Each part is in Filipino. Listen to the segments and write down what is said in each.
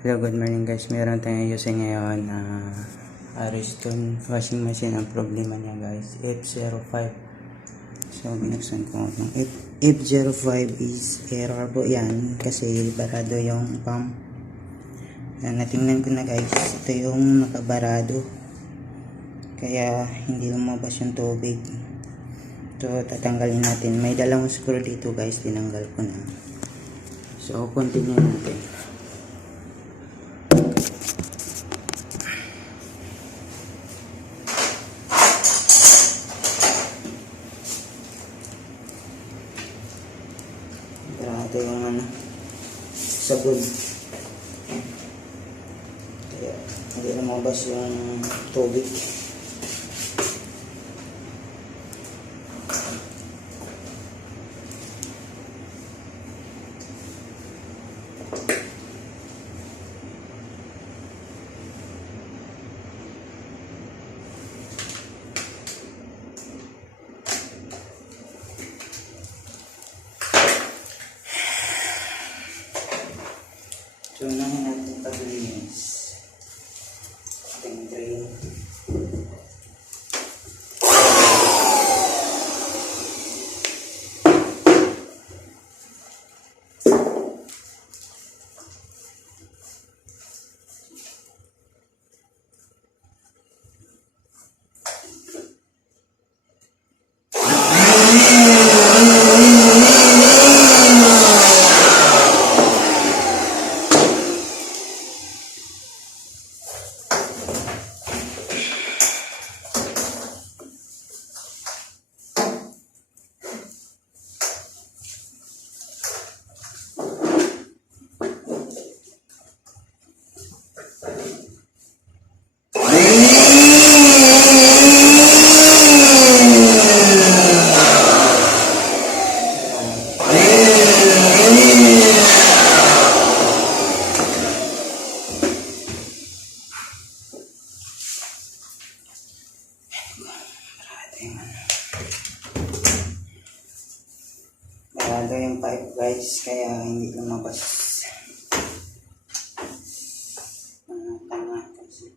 Hello, good morning guys. Meron tayong ayusin ngayon na ariston washing machine. Ang problema niya guys, F05. So, binuksan ko itong F05 is error po yan kasi barado yung pump. Yan, natingnan ko na guys. Ito yung nakabarado. Kaya hindi lumabas yung tubig. So, tatanggalin natin. May dalawang screw dito guys. Tinanggal ko na. So, continue natin. Ito yung sabon. Kaya hindi lumabas yung tubig. So, unahin natin paglinis. Ating drain. Barado yung pipe guys, kaya hindi lumabas. Tanga kasi.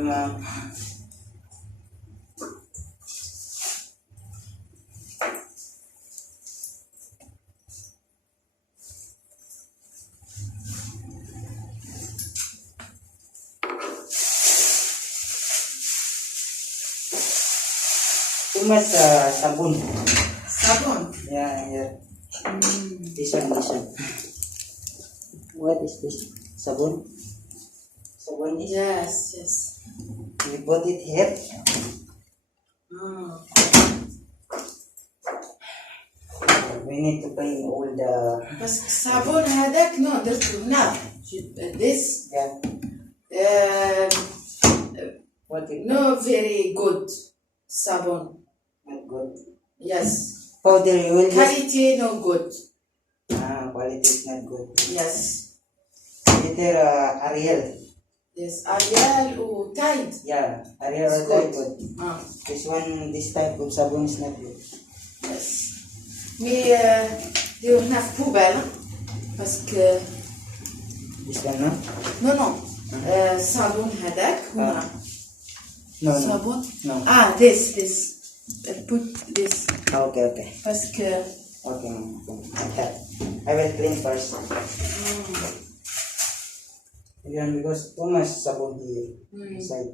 ma'am. Too much sabon. Sabon? Yeah. This one. What is this? Sabon? Sabon is? Yes. We put it here. We need to clean all the... بس الصابون هذاك no درتو هنا. This What is no very good sabon. not good? Yes. Powder you will just... Quality no good. Quality is not good. Yes. Better Ariel. Yes. Ariel or Tide. Yeah, Ariel It's or good. Tide good. This type of sabon is not good. Yes. مي ديرو هنا في بوبال باسكو This one, no? نو الصابون هذاك هنا No. صابون No. this put this Okay. باسكو Okay, ma'am. Okay. I will clean first. Again, because too much sabon here inside.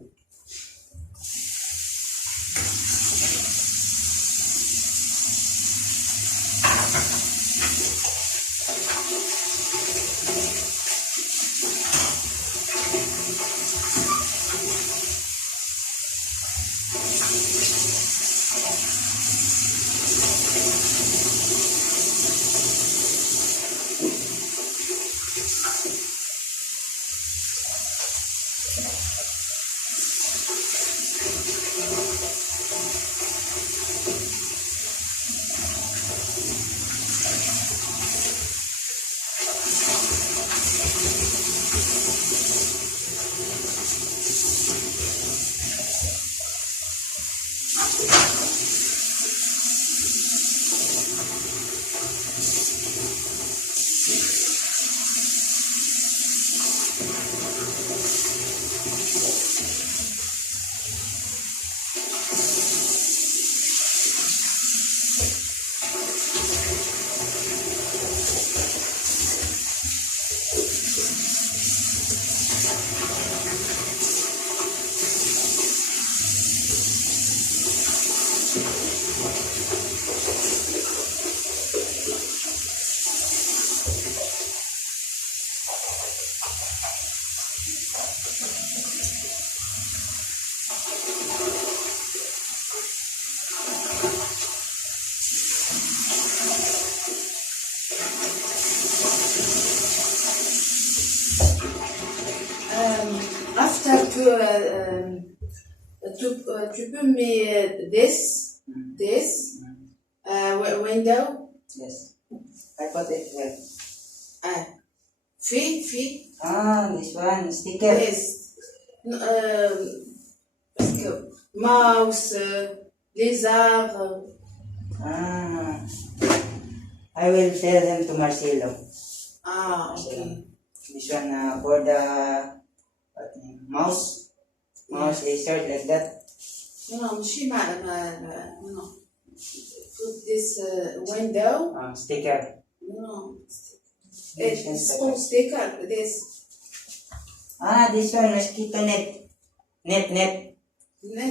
after tu peux mettre this window. Yes. I put it here. في This one, sticker. yes parce que mouse lézard I will sell them to Marcelo. okay. This one for the mouse. Mouse lizard like that. No, ماشي no. Put this window. Sticker. No. It's called sticker. This. This one, mosquito net. Net.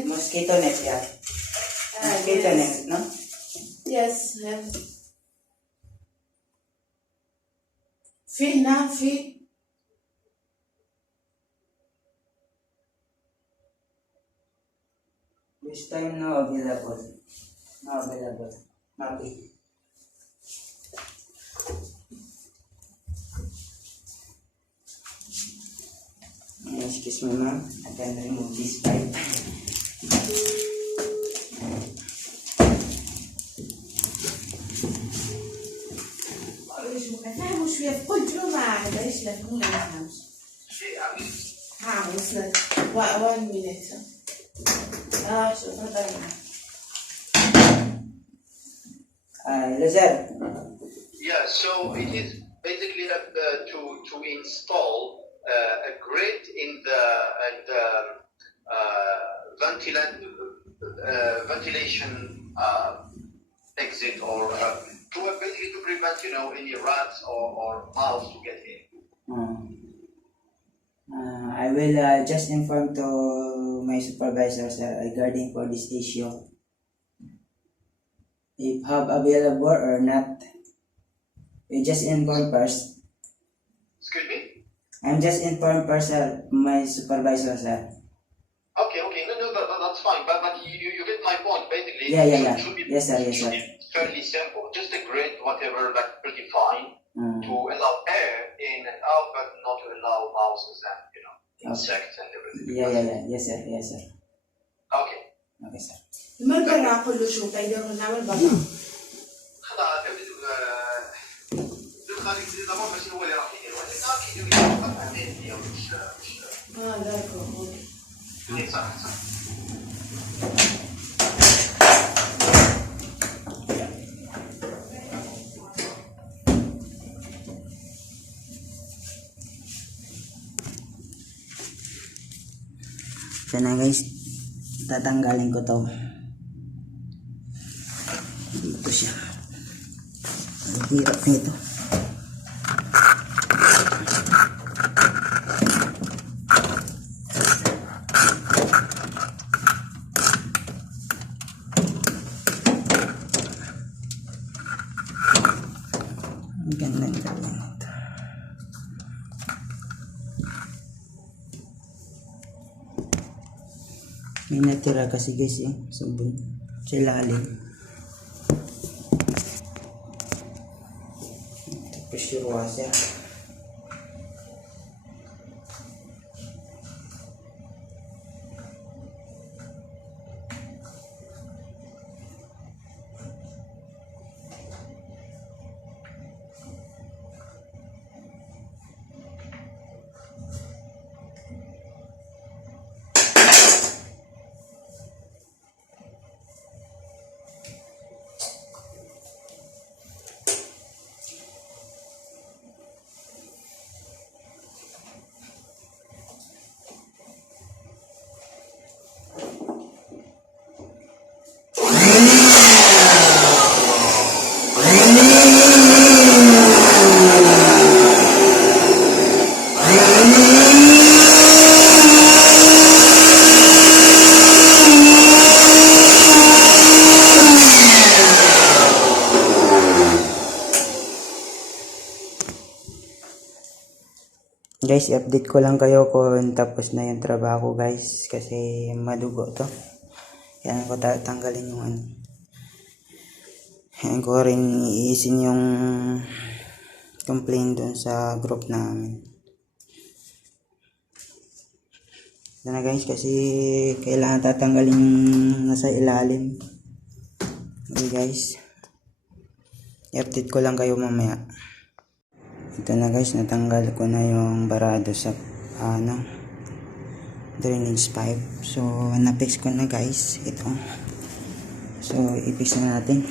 Mosquito net, yeah. Mosquito yes. net, no? Yes. في This time no available. Happy. Excuse me, ma'am. I can remove this pipe. فهموا شوية في قلت له ما عندهاش لفهموا ما نفهمش. وصلت 1 minute. شوف هذا. Lazar. Yeah, so it is basically to install a grid in the ventilation exit, or to basically to prevent any rats or mouse to get in. I will just inform to my supervisor, sir, regarding for this issue. If have available or not, we just inform first. Excuse me? I'm just informed first, sir, my supervisor, sir. Okay, no, that's fine. But you get my point, basically. Yeah. It should be, Yes, sir. fairly simple. Just a grid, whatever, that's pretty fine to allow air in and out, but not to allow mouses and insects and everything. Yeah. Yes, sir. Okay. Okay, sir. ما البرا كله شو تقدر نعمل برا. خلاص بالخارج الضمان بس هو اللي راح يدير، ولكن اكيد يدير مش ذاك صح. Ito na guys, tatanggalin ko to. Dito siya. Ang hirap nito. Ang ganda nito. May natira kasi guys sabon sa ilalim. Ito pressure washer. Guys, update ko lang kayo kung tapos na yung trabaho guys, kasi madugo to. Kaya ko tatanggalin yung Kaya ko rin iisin yung complaint dun sa group namin. Ito na guys, kasi kailangan tatanggalin yung nasa ilalim. Okay guys, i-update ko lang kayo mamaya. Ito na guys, natanggal ko na yung barado sa drainage pipe. So na-fix ko na guys ito. So i-fix na natin.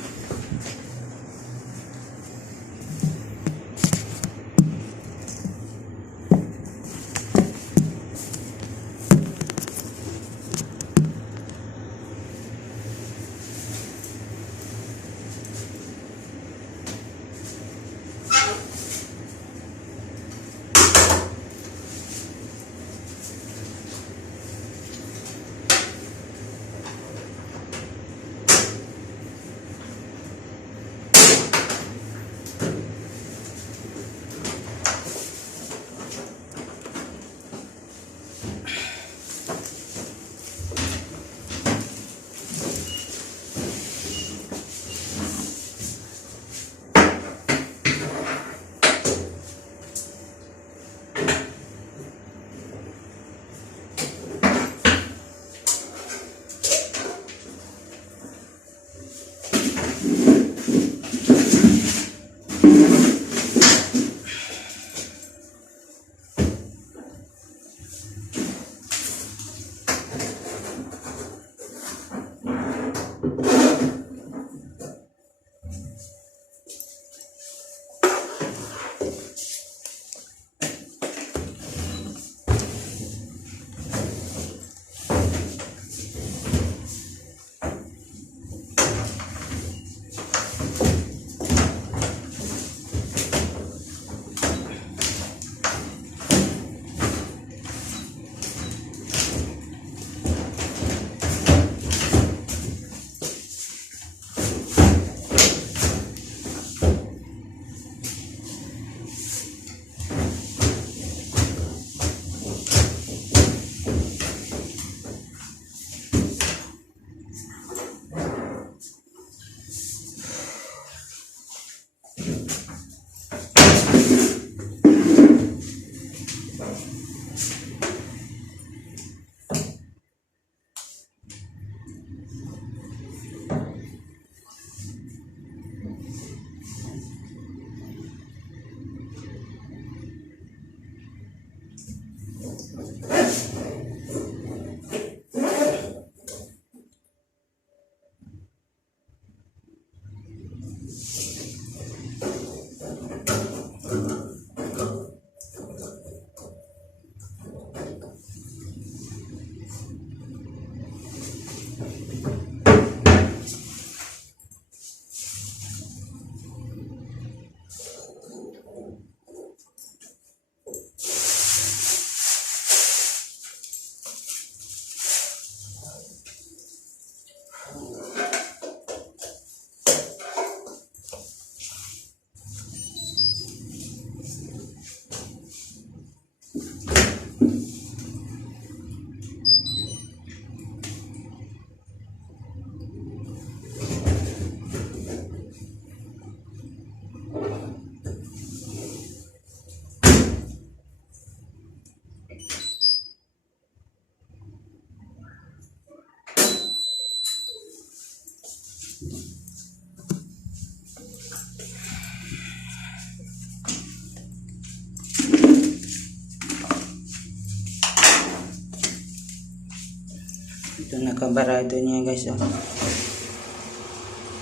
Ito nakabarado niya guys, oh.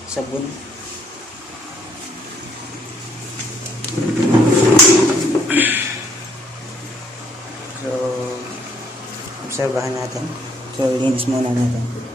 Sabon. So, obserbahan natin. So, linis muna natin.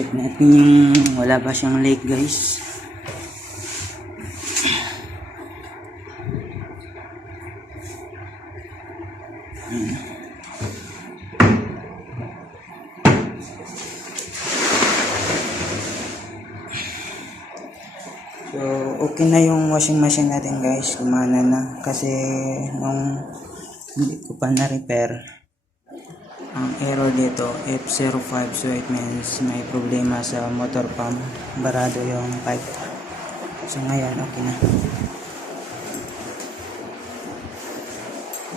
check natin yung wala ba siyang leak guys. So okay na yung washing machine natin guys, gumana na kasi nung hindi ko pa na-repair ang error dito F05, so it means may problema sa motor pump, barado yung pipe. So ngayon okay na.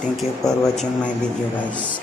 Thank you for watching my video guys.